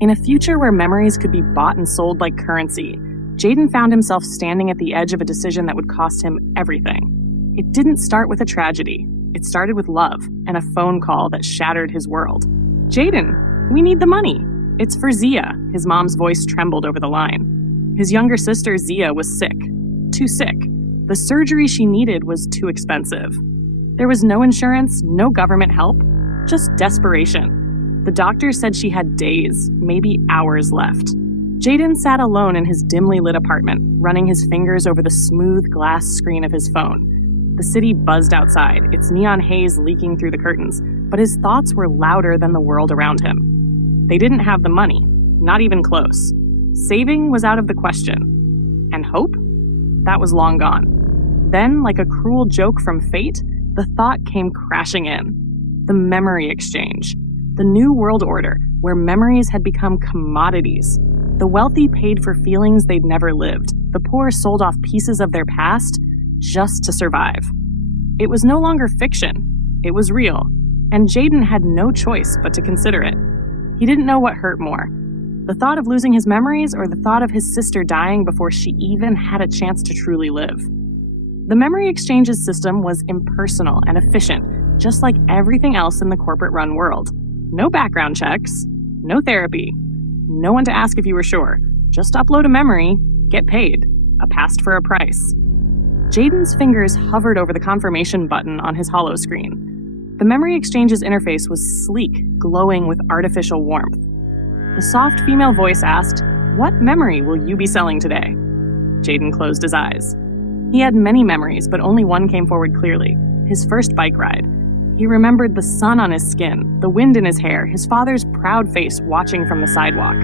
In a future where memories could be bought and sold like currency, Jayden found himself standing at the edge of a decision that would cost him everything. It didn't start with a tragedy. It started with love and a phone call that shattered his world. "Jayden, we need the money." "It's for Zia." His mom's voice trembled over the line. His younger sister Zia was sick. Too sick. The surgery she needed was too expensive. There was no insurance, no government help, just desperation. The doctor said she had days, maybe hours left. Jayden sat alone in his dimly lit apartment, running his fingers over the smooth glass screen of his phone. The city buzzed outside, its neon haze leaking through the curtains, but his thoughts were louder than the world around him. They didn't have the money, not even close. Saving was out of the question. And hope? That was long gone. Then, like a cruel joke from fate, the thought came crashing in. The memory exchange. The new world order, where memories had become commodities. The wealthy paid for feelings they'd never lived. The poor sold off pieces of their past just to survive. It was no longer fiction. It was real. And Jayden had no choice but to consider it. He didn't know what hurt more. The thought of losing his memories or the thought of his sister dying before she even had a chance to truly live. The memory exchanges system was impersonal and efficient, just like everything else in the corporate-run world. No background checks, no therapy, no one to ask if you were sure. Just upload a memory, get paid, a past for a price. Jayden's fingers hovered over the confirmation button on his holo screen. The memory exchange's interface was sleek, glowing with artificial warmth. The soft female voice asked, "What memory will you be selling today?" Jayden closed his eyes. He had many memories, but only one came forward clearly: his first bike ride. He remembered the sun on his skin, the wind in his hair, his father's proud face watching from the sidewalk.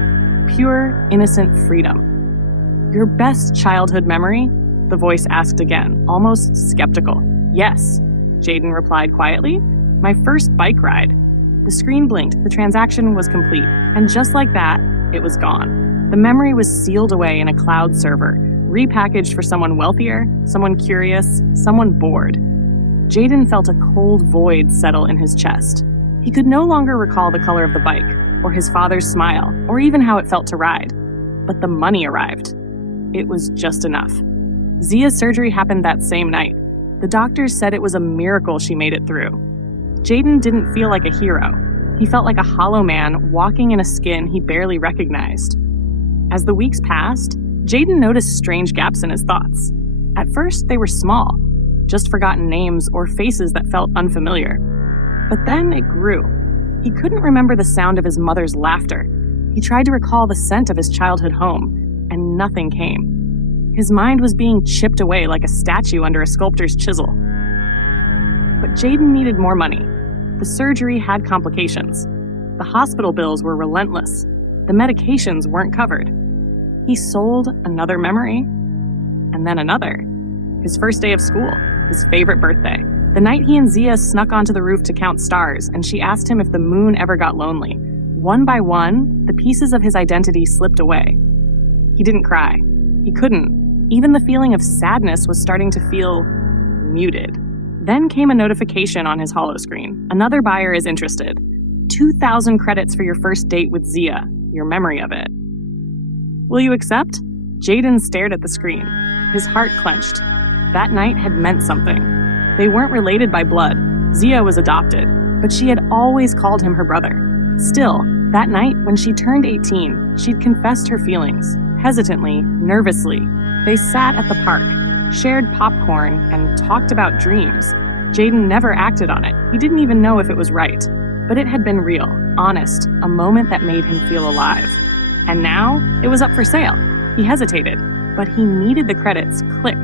Pure, innocent freedom. "Your best childhood memory?" the voice asked again, almost skeptical. "Yes," Jayden replied quietly. "My first bike ride." The screen blinked, the transaction was complete, and just like that, it was gone. The memory was sealed away in a cloud server, repackaged for someone wealthier, someone curious, someone bored. Jayden felt a cold void settle in his chest. He could no longer recall the color of the bike, or his father's smile, or even how it felt to ride. But the money arrived. It was just enough. Zia's surgery happened that same night. The doctors said it was a miracle she made it through. Jayden didn't feel like a hero. He felt like a hollow man walking in a skin he barely recognized. As the weeks passed, Jayden noticed strange gaps in his thoughts. At first, they were small, just forgotten names or faces that felt unfamiliar. But then it grew. He couldn't remember the sound of his mother's laughter. He tried to recall the scent of his childhood home, and nothing came. His mind was being chipped away like a statue under a sculptor's chisel. But Jayden needed more money. The surgery had complications. The hospital bills were relentless. The medications weren't covered. He sold another memory, and then another. His first day of school, his favorite birthday, the night he and Zia snuck onto the roof to count stars, and she asked him if the moon ever got lonely. One by one, the pieces of his identity slipped away. He didn't cry. He couldn't. Even the feeling of sadness was starting to feel muted. Then came a notification on his holo screen. Another buyer is interested. 2,000 credits for your first date with Zia, your memory of it. Will you accept? Jayden stared at the screen. His heart clenched. That night had meant something. They weren't related by blood. Zia was adopted, but she had always called him her brother. Still, that night, when she turned 18, she'd confessed her feelings, hesitantly, nervously. They sat at the park, shared popcorn, and talked about dreams. Jayden never acted on it. He didn't even know if it was right. But it had been real, honest, a moment that made him feel alive. And now, it was up for sale. He hesitated, but he needed the credits. Click.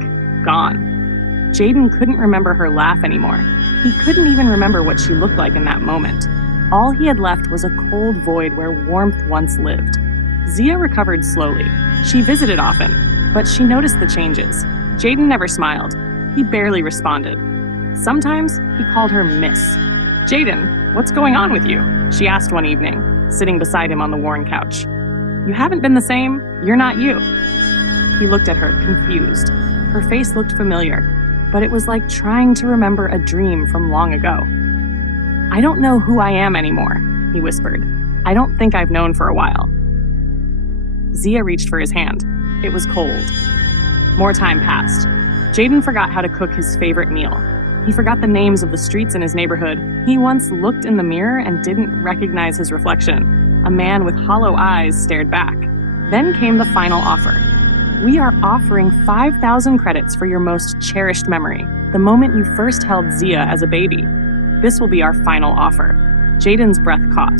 Gone. Jayden couldn't remember her laugh anymore. He couldn't even remember what she looked like in that moment. All he had left was a cold void where warmth once lived. Zia recovered slowly. She visited often, but she noticed the changes. Jayden never smiled. He barely responded. Sometimes, he called her Miss. "Jayden, what's going on with you?" she asked one evening, sitting beside him on the worn couch. "You haven't been the same. You're not you." He looked at her, confused. Her face looked familiar, but it was like trying to remember a dream from long ago. "I don't know who I am anymore," he whispered. "I don't think I've known for a while. Zia reached for his hand. It was cold. More time passed. Jayden forgot how to cook his favorite meal. He forgot the names of the streets in his neighborhood. He once looked in the mirror and didn't recognize his reflection. A man with hollow eyes stared back. Then came the final offer. We are offering 5,000 credits for your most cherished memory, the moment you first held Zia as a baby. This will be our final offer. Jayden's breath caught.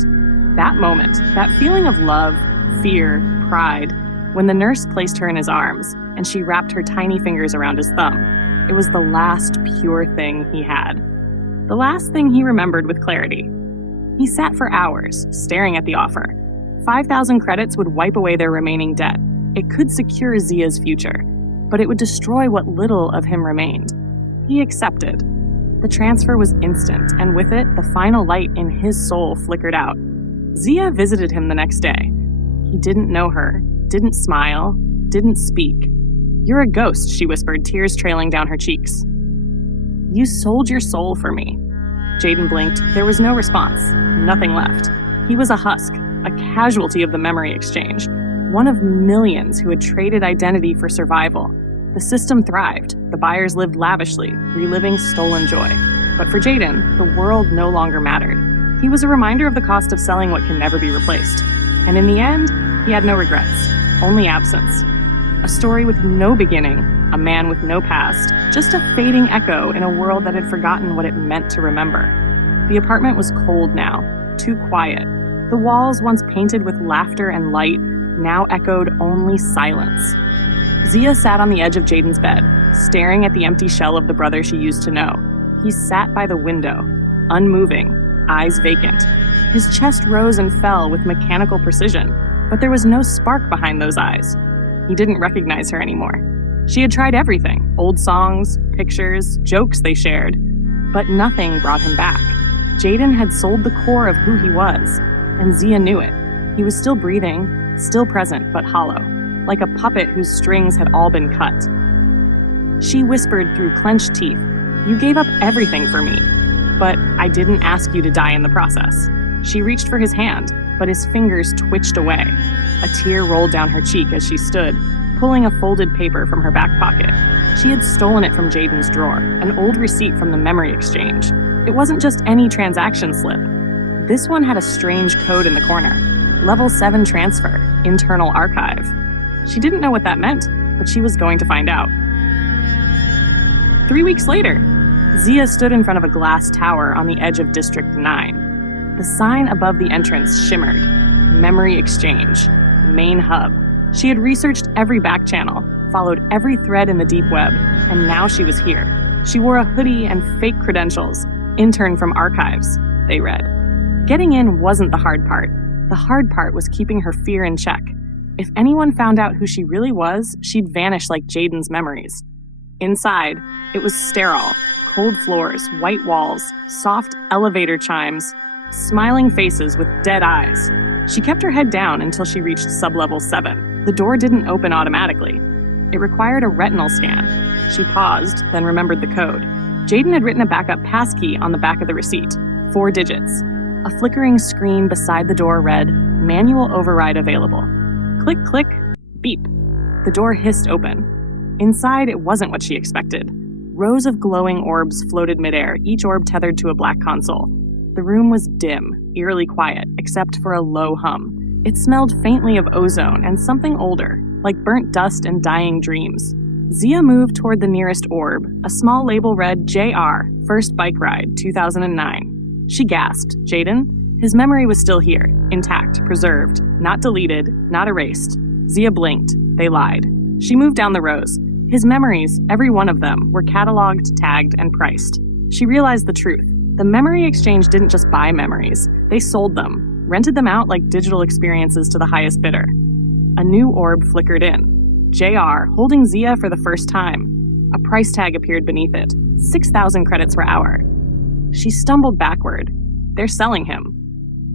That moment, that feeling of love, fear, pride, when the nurse placed her in his arms and she wrapped her tiny fingers around his thumb. It was the last pure thing he had. The last thing he remembered with clarity. He sat for hours, staring at the offer. 5,000 credits would wipe away their remaining debt. It could secure Zia's future, but it would destroy what little of him remained. He accepted. The transfer was instant, and with it, the final light in his soul flickered out. Zia visited him the next day. He didn't know her, didn't smile, didn't speak. "You're a ghost," she whispered, tears trailing down her cheeks. "You sold your soul for me." Jayden blinked. There was no response. Nothing left. He was a husk, a casualty of the memory exchange, one of millions who had traded identity for survival. The system thrived. The buyers lived lavishly, reliving stolen joy. But for Jayden, the world no longer mattered. He was a reminder of the cost of selling what can never be replaced. And in the end, he had no regrets, only absence. A story with no beginning, a man with no past, just a fading echo in a world that had forgotten what it meant to remember. The apartment was cold now, too quiet. The walls, once painted with laughter and light, now echoed only silence. Zia sat on the edge of Jayden's bed, staring at the empty shell of the brother she used to know. He sat by the window, unmoving, eyes vacant. His chest rose and fell with mechanical precision, but there was no spark behind those eyes. He didn't recognize her anymore. She had tried everything, old songs, pictures, jokes they shared, but nothing brought him back. Jayden had sold the core of who he was, and Zia knew it. He was still breathing, still present, but hollow, like a puppet whose strings had all been cut. She whispered through clenched teeth, "You gave up everything for me, but I didn't ask you to die in the process." She reached for his hand, but his fingers twitched away. A tear rolled down her cheek as she stood, pulling a folded paper from her back pocket. She had stolen it from Jayden's drawer, an old receipt from the memory exchange. It wasn't just any transaction slip. This one had a strange code in the corner. Level 7 transfer, internal archive. She didn't know what that meant, but she was going to find out. 3 weeks later, Zia stood in front of a glass tower on the edge of District 9. The sign above the entrance shimmered. Memory exchange. Main hub. She had researched every back channel, followed every thread in the deep web, and now she was here. She wore a hoodie and fake credentials. Intern from archives, they read. Getting in wasn't the hard part. The hard part was keeping her fear in check. If anyone found out who she really was, she'd vanish like Jayden's memories. Inside, it was sterile. Cold floors, white walls, soft elevator chimes, smiling faces with dead eyes. She kept her head down until she reached sublevel 7. The door didn't open automatically. It required a retinal scan. She paused, then remembered the code. Jayden had written a backup passkey on the back of the receipt. 4 digits. A flickering screen beside the door read, "Manual override available." Click, click, beep. The door hissed open. Inside, it wasn't what she expected. Rows of glowing orbs floated midair, each orb tethered to a black console. The room was dim, eerily quiet, except for a low hum. It smelled faintly of ozone and something older, like burnt dust and dying dreams. Zia moved toward the nearest orb. A small label read JR, First Bike Ride, 2009. She gasped. Jayden? His memory was still here, intact, preserved, not deleted, not erased. Zia blinked. They lied. She moved down the rows. His memories, every one of them, were cataloged, tagged, and priced. She realized the truth. The memory exchange didn't just buy memories. They sold them, rented them out like digital experiences to the highest bidder. A new orb flickered in. JR, holding Zia for the first time. A price tag appeared beneath it. 6,000 credits per hour. She stumbled backward. They're selling him.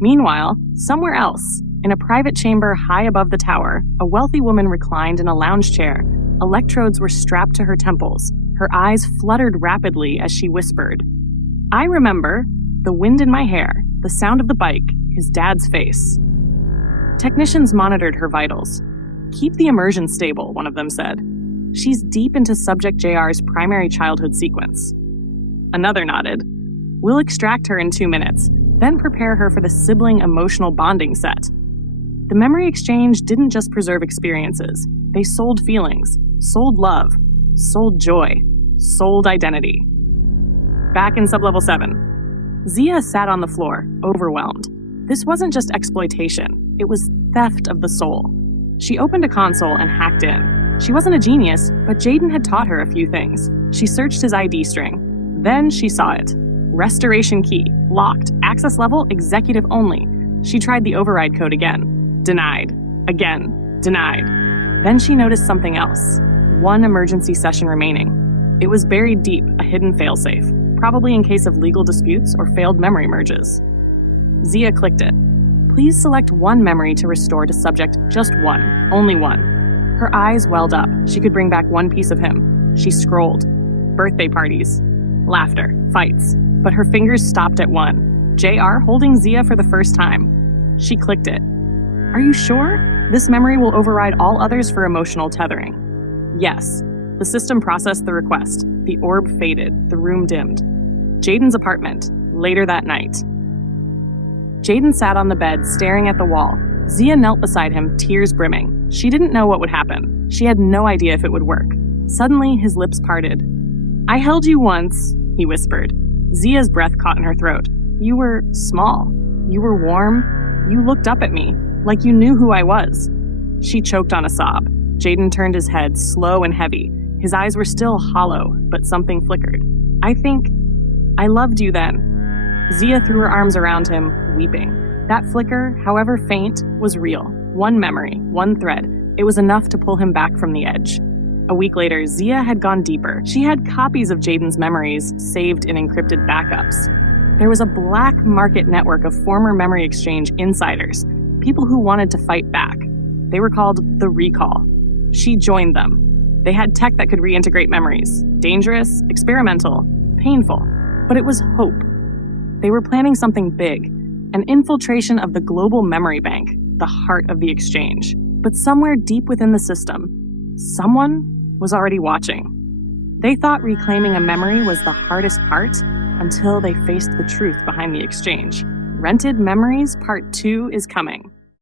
Meanwhile, somewhere else, in a private chamber high above the tower, a wealthy woman reclined in a lounge chair. Electrodes were strapped to her temples. Her eyes fluttered rapidly as she whispered, "I remember the wind in my hair, the sound of the bike, his dad's face." Technicians monitored her vitals. "Keep the immersion stable," one of them said. "She's deep into Subject JR's primary childhood sequence." Another nodded. "We'll extract her in 2 minutes, then prepare her for the sibling emotional bonding set." The memory exchange didn't just preserve experiences. They sold feelings, sold love, sold joy, sold identity. Back in Sublevel 7, Zia sat on the floor, overwhelmed. This wasn't just exploitation, it was theft of the soul. She opened a console and hacked in. She wasn't a genius, but Jayden had taught her a few things. She searched his ID string. Then she saw it. Restoration key, locked, access level, executive only. She tried the override code again. Denied. Again. Denied. Then she noticed something else. One emergency session remaining. It was buried deep, a hidden failsafe, probably in case of legal disputes or failed memory merges. Zia clicked it. "Please select one memory to restore to subject, just one, only one." Her eyes welled up. She could bring back one piece of him. She scrolled. Birthday parties. Laughter. Fights. But her fingers stopped at one. JR holding Zia for the first time. She clicked it. "Are you sure? This memory will override all others for emotional tethering." Yes. The system processed the request. The orb faded. The room dimmed. Jayden's apartment. Later that night. Jayden sat on the bed, staring at the wall. Zia knelt beside him, tears brimming. She didn't know what would happen. She had no idea if it would work. Suddenly, his lips parted. "I held you once," he whispered. Zia's breath caught in her throat. "You were small. You were warm. You looked up at me, like you knew who I was." She choked on a sob. Jayden turned his head, slow and heavy. His eyes were still hollow, but something flickered. I loved you then." Zia threw her arms around him, weeping. That flicker, however faint, was real. One memory, one thread. It was enough to pull him back from the edge. A week later, Zia had gone deeper. She had copies of Jayden's memories saved in encrypted backups. There was a black market network of former memory exchange insiders, people who wanted to fight back. They were called the Recall. She joined them. They had tech that could reintegrate memories. Dangerous, experimental, painful. But it was hope. They were planning something big, an infiltration of the global memory bank, the heart of the exchange. But somewhere deep within the system, someone was already watching. They thought reclaiming a memory was the hardest part until they faced the truth behind the exchange. Rented Memories Part 2 is coming.